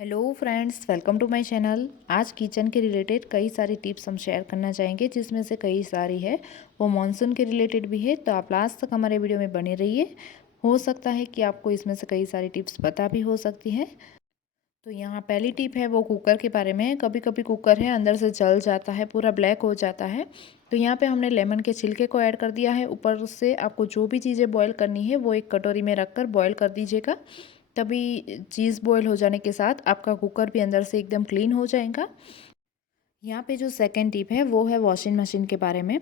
Hello friends, welcome to my channel. आज kitchen के related कई सारी टिप्स हम शेयर करना चाहेंगे, जिसमें से कई सारी है वो मॉनसून के रिलेटेड भी है। तो आप लास्ट तक हमारे वीडियो में बने रहिए। हो सकता है कि आपको इसमें से कई सारी टिप्स पता भी हो सकती है। तो यहाँ पहली टिप है वो कुकर के बारे में है। कभी कभी कुकर है अंदर से जल जाता है, पूरा ब्लैक हो जाता है। तो यहाँ पे हमने लेमन के छिलके को ऐड कर दिया है। ऊपर से आपको जो भी चीज़ें बॉईल करनी है वो एक कटोरी में रख कर बॉयल कर दीजिएगा। तभी चीज़ बॉयल हो जाने के साथ आपका कुकर भी अंदर से एकदम क्लीन हो जाएगा। यहाँ पे जो सेकंड टिप है वो है वॉशिंग मशीन के बारे में।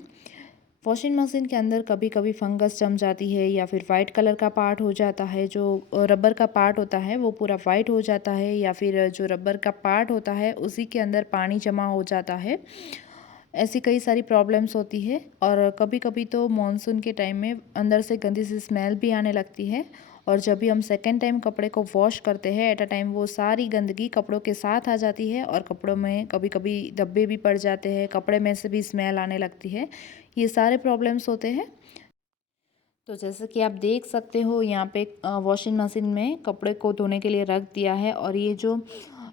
वॉशिंग मशीन के अंदर कभी कभी फंगस जम जाती है या फिर वाइट कलर का पार्ट हो जाता है। जो रबर का पार्ट होता है वो पूरा वाइट हो जाता है, या फिर जो रबर का पार्ट होता है उसी के अंदर पानी जमा हो जाता है। ऐसी कई सारी प्रॉब्लम्स होती है। और कभी कभी तो मॉनसून के टाइम में अंदर से गंदी सी स्मेल भी आने लगती है। और जब भी हम सेकेंड टाइम कपड़े को वॉश करते हैं एट अ टाइम, वो सारी गंदगी कपड़ों के साथ आ जाती है और कपड़ों में कभी कभी धब्बे भी पड़ जाते हैं, कपड़े में से भी स्मेल आने लगती है। ये सारे प्रॉब्लम्स होते हैं। तो जैसे कि आप देख सकते हो यहाँ पे वॉशिंग मशीन में कपड़े को धोने के लिए रख दिया है, और ये जो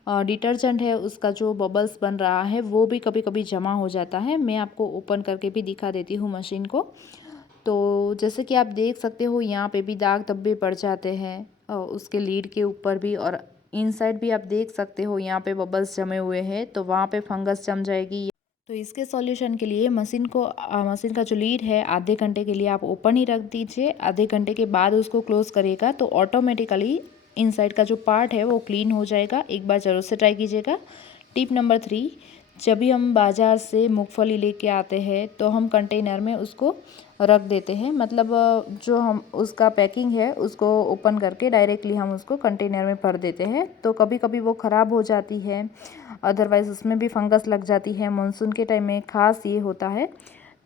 डिटर्जेंट है उसका जो बबल्स बन रहा है वो भी कभी कभी जमा हो जाता है। मैं आपको ओपन करके भी दिखा देती हूँ मशीन को। तो जैसे कि आप देख सकते हो यहाँ पे भी दाग धब्बे पड़ जाते हैं, उसके लीड के ऊपर भी, और इनसाइड भी आप देख सकते हो यहाँ पे बबल्स जमे हुए हैं, तो वहाँ पे फंगस जम जाएगी। तो इसके सॉल्यूशन के लिए मशीन का जो लीड है आधे घंटे के लिए आप ओपन ही रख दीजिए। आधे घंटे के बाद उसको क्लोज़ करिएगा तो ऑटोमेटिकली इनसाइड का जो पार्ट है वो क्लीन हो जाएगा। एक बार ज़रूर से ट्राई कीजिएगा। टिप नंबर 3, जब भी हम बाज़ार से मूंगफली लेके आते हैं तो हम कंटेनर में उसको रख देते हैं। मतलब जो हम उसका पैकिंग है उसको ओपन करके डायरेक्टली हम उसको कंटेनर में भर देते हैं। तो कभी कभी वो ख़राब हो जाती है, अदरवाइज़ उसमें भी फंगस लग जाती है। मानसून के टाइम में ख़ास ये होता है।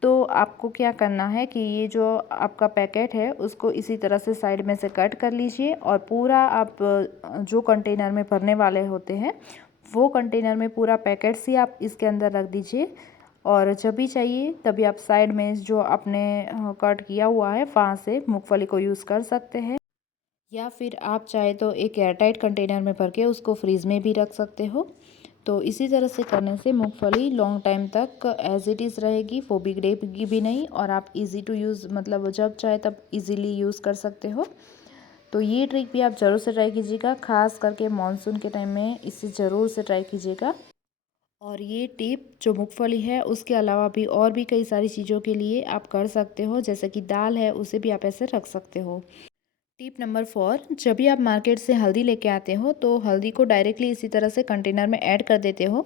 तो आपको क्या करना है कि ये जो आपका पैकेट है उसको इसी तरह से साइड में से कट कर लीजिए, और पूरा आप जो कंटेनर में भरने वाले होते हैं वो कंटेनर में पूरा पैकेट्स ही आप इसके अंदर रख दीजिए। और जब भी चाहिए तभी आप साइड में जो आपने कट किया हुआ है वहाँ से मूंगफली को यूज़ कर सकते हैं। या फिर आप चाहे तो एक एयरटाइट कंटेनर में भर के उसको फ्रीज़ में भी रख सकते हो। तो इसी तरह से करने से मूंगफली लॉन्ग टाइम तक एज इट इज़ रहेगी, वो बिगड़ेगी भी नहीं, और आप इजी टू यूज़ मतलब जब चाहे तब इजीली यूज़ कर सकते हो। तो ये ट्रिक भी आप ज़रूर से ट्राई कीजिएगा, खास करके मानसून के टाइम में इसे ज़रूर से ट्राई कीजिएगा। और ये टिप जो मूंगफली है उसके अलावा भी और भी कई सारी चीज़ों के लिए आप कर सकते हो, जैसे कि दाल है उसे भी आप ऐसे रख सकते हो। टिप नंबर 4, जब भी आप मार्केट से हल्दी लेके आते हो तो हल्दी को डायरेक्टली इसी तरह से कंटेनर में ऐड कर देते हो।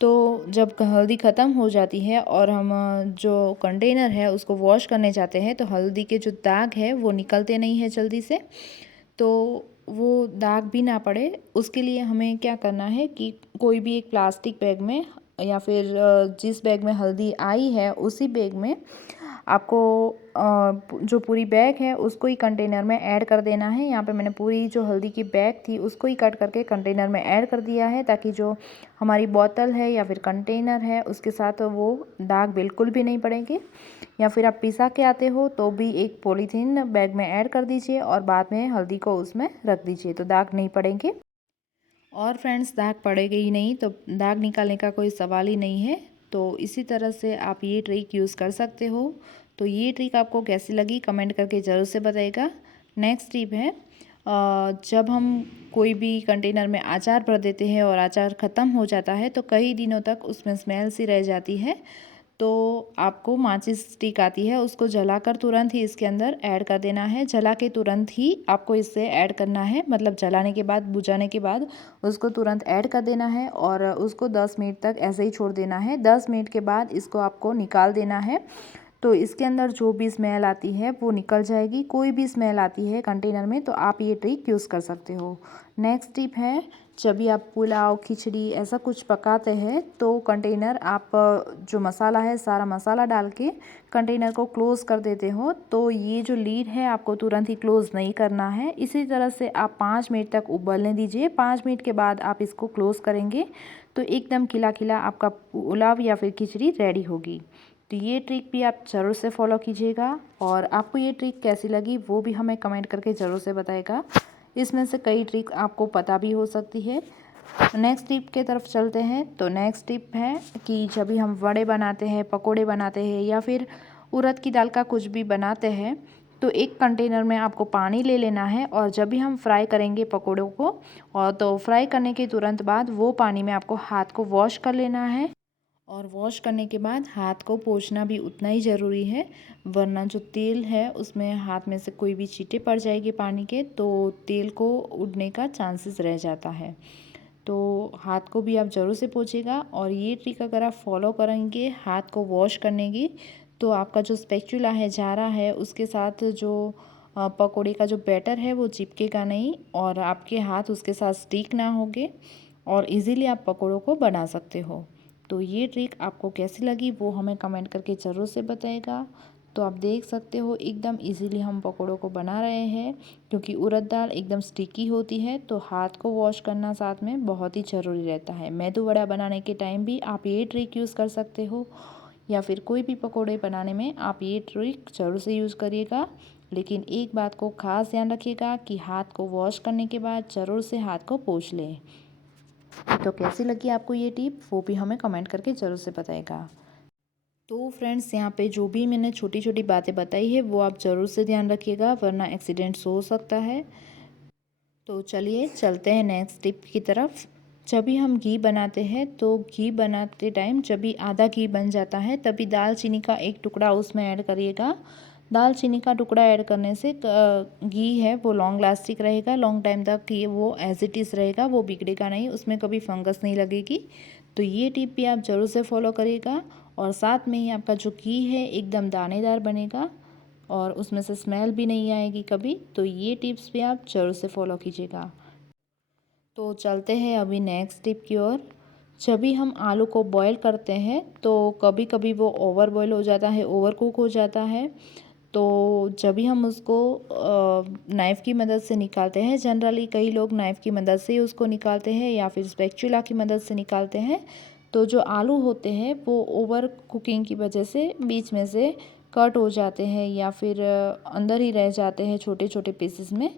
तो जब हल्दी ख़त्म हो जाती है और हम जो कंटेनर है उसको वॉश करने जाते हैं तो हल्दी के जो दाग है वो निकलते नहीं है जल्दी से। तो वो दाग भी ना पड़े उसके लिए हमें क्या करना है कि कोई भी एक प्लास्टिक बैग में, या फिर जिस बैग में हल्दी आई है उसी बैग में आपको जो पूरी बैग है उसको ही कंटेनर में ऐड कर देना है। यहाँ पे मैंने पूरी जो हल्दी की बैग थी उसको ही कट करके कंटेनर में ऐड कर दिया है, ताकि जो हमारी बोतल है या फिर कंटेनर है उसके साथ वो दाग बिल्कुल भी नहीं पड़ेंगे। या फिर आप पिसा के आते हो तो भी एक पॉलीथीन बैग में ऐड कर दीजिए और बाद में हल्दी को उसमें रख दीजिए, तो दाग नहीं पड़ेंगे। और फ्रेंड्स, दाग पड़ेगा ही नहीं तो दाग निकालने का कोई सवाल ही नहीं है। तो इसी तरह से आप ये ट्रिक यूज़ कर सकते हो। तो ये ट्रिक आपको कैसी लगी कमेंट करके ज़रूर से बताइएगा। नेक्स्ट टिप है, जब हम कोई भी कंटेनर में अचार भर देते हैं और अचार ख़त्म हो जाता है तो कई दिनों तक उसमें स्मेल सी रह जाती है। तो आपको माचिस स्टिक आती है उसको जलाकर तुरंत ही इसके अंदर ऐड कर देना है। जला के तुरंत ही आपको इससे ऐड करना है, मतलब जलाने के बाद बुझाने के बाद उसको तुरंत ऐड कर देना है और उसको 10 मिनट तक ऐसे ही छोड़ देना है। 10 मिनट के बाद इसको आपको निकाल देना है। तो इसके अंदर जो भी स्मेल आती है वो निकल जाएगी। कोई भी स्मेल आती है कंटेनर में तो आप ये ट्रिक यूज़ कर सकते हो। नेक्स्ट टिप है, जब भी आप पुलाव खिचड़ी ऐसा कुछ पकाते हैं तो कंटेनर आप जो मसाला है सारा मसाला डाल के कंटेनर को क्लोज़ कर देते हो। तो ये जो लीड है आपको तुरंत ही क्लोज़ नहीं करना है। इसी तरह से आप 5 मिनट तक उबलने दीजिए। 5 मिनट के बाद आप इसको क्लोज़ करेंगे तो एकदम खिला खिला आपका पुलाव या फिर खिचड़ी रेडी होगी। तो ये ट्रिक भी आप ज़रूर से फॉलो कीजिएगा। और आपको ये ट्रिक कैसी लगी वो भी हमें कमेंट करके ज़रूर से बताएगा। इसमें से कई ट्रिक आपको पता भी हो सकती है। नेक्स्ट टिप के तरफ चलते हैं। तो नेक्स्ट टिप है कि जब भी हम वड़े बनाते हैं, पकोड़े बनाते हैं या फिर उड़द की दाल का कुछ भी बनाते हैं, तो एक कंटेनर में आपको पानी ले लेना है और जब भी हम फ्राई करेंगे पकोड़ों को और तो फ्राई करने के तुरंत बाद वो पानी में आपको हाथ को वॉश कर लेना है। और वॉश करने के बाद हाथ को पोंछना भी उतना ही ज़रूरी है, वरना जो तेल है उसमें हाथ में से कोई भी छींटे पड़ जाएगी पानी के तो तेल को उड़ने का चांसेस रह जाता है। तो हाथ को भी आप ज़रूर से पोंछिएगा और ये ट्रिक अगर आप फॉलो करेंगे हाथ को वॉश करने की, तो आपका जो स्पैचुला है, झारा है, उसके साथ जो पकोड़े का जो बैटर है वो चिपकेगा नहीं और आपके हाथ उसके साथ स्टिक ना होंगे और इजीली आप पकोड़ों को बना सकते हो। तो ये ट्रिक आपको कैसी लगी वो हमें कमेंट करके ज़रूर से बताइएगा। तो आप देख सकते हो एकदम इजीली हम पकोड़ों को बना रहे हैं, क्योंकि उड़द दाल एकदम स्टिकी होती है तो हाथ को वॉश करना साथ में बहुत ही ज़रूरी रहता है। मेदू वड़ा बनाने के टाइम भी आप ये ट्रिक यूज़ कर सकते हो या फिर कोई भी पकोड़े बनाने में आप ये ट्रिक ज़रूर से यूज़ करिएगा। लेकिन एक बात को खास ध्यान रखिएगा कि हाथ को वॉश करने के बाद ज़रूर से हाथ को पोंछ लें। तो कैसी लगी आपको ये टिप वो भी हमें कमेंट करके ज़रूर से बताइएगा। तो फ्रेंड्स, यहाँ पे जो भी मैंने छोटी छोटी बातें बताई है वो आप ज़रूर से ध्यान रखिएगा, वरना एक्सीडेंट्स हो सकता है। तो चलिए चलते हैं नेक्स्ट टिप की तरफ। जब भी हम घी बनाते हैं तो घी बनाते टाइम जब भी आधा घी बन जाता है तभी दालचीनी का एक टुकड़ा उसमें ऐड करिएगा। दालचीनी का टुकड़ा ऐड करने से घी है वो लॉन्ग लास्टिक रहेगा, लॉन्ग टाइम तक ये वो एज इट इज़ रहेगा, वो बिगड़ेगा नहीं, उसमें कभी फंगस नहीं लगेगी। तो ये टिप भी आप ज़रूर से फॉलो करिएगा और साथ में ही आपका जो घी है एकदम दानेदार बनेगा और उसमें से स्मेल भी नहीं आएगी कभी। तो ये टिप्स भी आप ज़रूर से फॉलो कीजिएगा। तो चलते हैं अभी नेक्स्ट टिप की ओर। जब भी हम आलू को बॉईल करते हैं तो कभी कभी वो ओवर बॉईल हो जाता है, ओवर कुक हो जाता है। तो जब भी हम उसको नाइफ़ की मदद से निकालते हैं, जनरली कई लोग नाइफ़ की मदद से ही उसको निकालते हैं या फिर स्पैचुला की मदद से निकालते हैं, तो जो आलू होते हैं वो ओवर कुकिंग की वजह से बीच में से कट हो जाते हैं या फिर अंदर ही रह जाते हैं छोटे छोटे पीसेस में।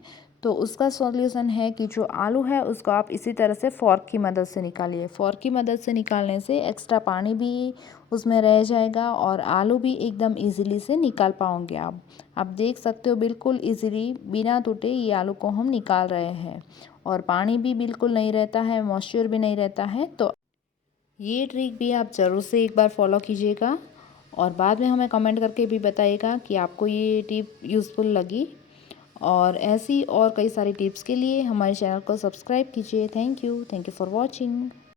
तो उसका सॉल्यूशन है कि जो आलू है उसको आप इसी तरह से फ़ॉर्क की मदद से निकालिए। फ़ॉर्क की मदद से निकालने से एक्स्ट्रा पानी भी उसमें रह जाएगा और आलू भी एकदम इजीली से निकाल पाओगे आप देख सकते हो बिल्कुल इजीली बिना टूटे ये आलू को हम निकाल रहे हैं और पानी भी बिल्कुल नहीं रहता है, मॉइस्चर भी नहीं रहता है। तो ये ट्रिक भी आप ज़रूर से एक बार फॉलो कीजिएगा और बाद में हमें कमेंट करके भी बताइएगा कि आपको ये टिप यूज़फुल लगी। और ऐसी और कई सारी टिप्स के लिए हमारे चैनल को सब्सक्राइब कीजिए। Thank you for watching.